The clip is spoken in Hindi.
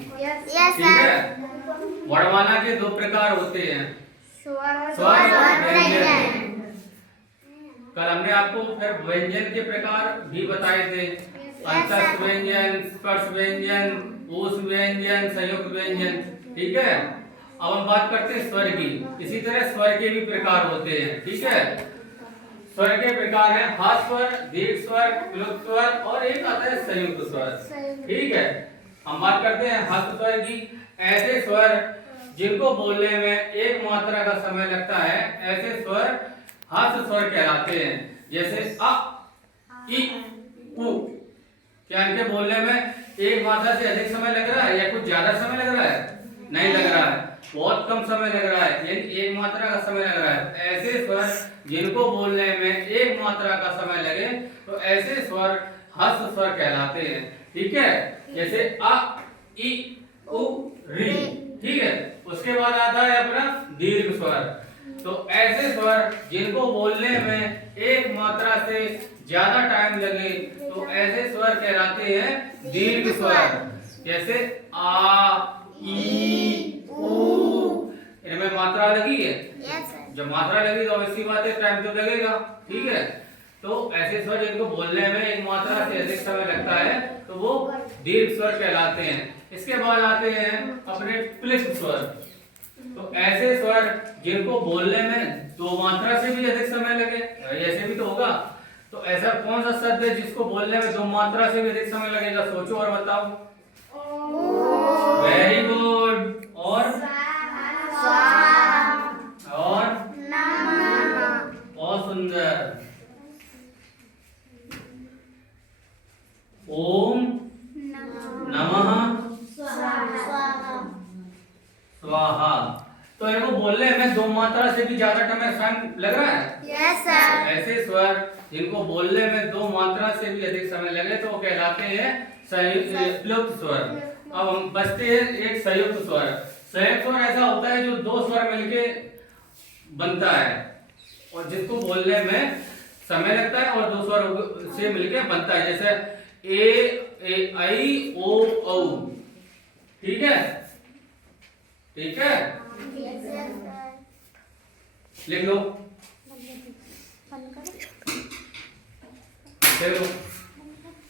ठीक है। वर्णमाला के दो प्रकार होते हैं, स्वर और व्यंजन। कल हमने आपको फिर व्यंजन के प्रकार भी बताए थे, अंतस्थ व्यंजन, स्पर्श व्यंजन, उष्म व्यंजन, संयुक्त व्यंजन। ठीक है। अब हम बात करते हैं स्वर की। इसी तरह स्वर के भी प्रकार होते हैं। ठीक है। स्वर के प्रकार हैं हाथ स्वर, दीर्घ स्वर, क्लुप्त स्वर और एक आता है संयुक्त स्वर। ठीक है। हम बात करते हैं हस्त स्वर की। ऐसे स्वर जिनको बोलने में एक मात्रा का समय लगता है, ऐसे स्वर हस्त स्वर कहलाते हैं। जैसे अ, इ, उ। क्या इनके बोलने में एक मात्रा से अधिक समय लग रहा है या कुछ ज्यादा समय लग रहा है? नहीं लग रहा है, बहुत कम समय लग रहा है, यानी एक मात्रा का समय लग रहा है। ऐसे स्वर जिनको बोलने में एक मात्रा का समय लगे तो ऐसे स्वर हस्त स्वर कहलाते हैं। ठीक है। जैसे अ, इ, उ, रि। ठीक है। उसके बाद आता है अपना दीर्घ स्वर। तो ऐसे स्वर जिनको बोलने में एक मात्रा से ज्यादा टाइम लगे तो ऐसे स्वर कहलाते हैं दीर्घ स्वर। जैसे आ, ई, उ। इनमें मात्रा लगी है। जब मात्रा लगी तो ऐसी बात है, टाइम तो लगेगा। ठीक है। तो ऐसे स्वर जिनको बोलने में एक मात्रा से अधिक समय लगता है तो वो दीर्घ स्वर कहलाते हैं। इसके बाद आते हैं अपने प्लिष्ट स्वर। तो ऐसे स्वर जिनको बोलने में दो मात्रा से भी अधिक समय लगे, ऐसे भी तो होगा। तो ऐसा कौन सा शब्द है जिसको बोलने में दो मात्रा से भी अधिक समय लगेगा? सोचो और बताओ। Very good. और बहुत सुंदर। ओम नमः स्वाहा। तो इनको बोलने में दो मात्रा से भी ज्यादा टाइम लग रहा है? Yes sir. ऐसे स्वर जिनको बोलने में दो मात्रा से भी अधिक समय लगे तो वो कहलाते हैं प्लुप्त स्वर। अब हम बचते हैं एक संयुक्त स्वर। संयुक्त स्वर ऐसा होता है जो दो स्वर मिलके बनता है और जिसको बोलने में समय लगता है और दो स्वर से मिलके बनता है। जैसे ए, आई, ओ, औ। ठीक है। ठीक है। लिख लो।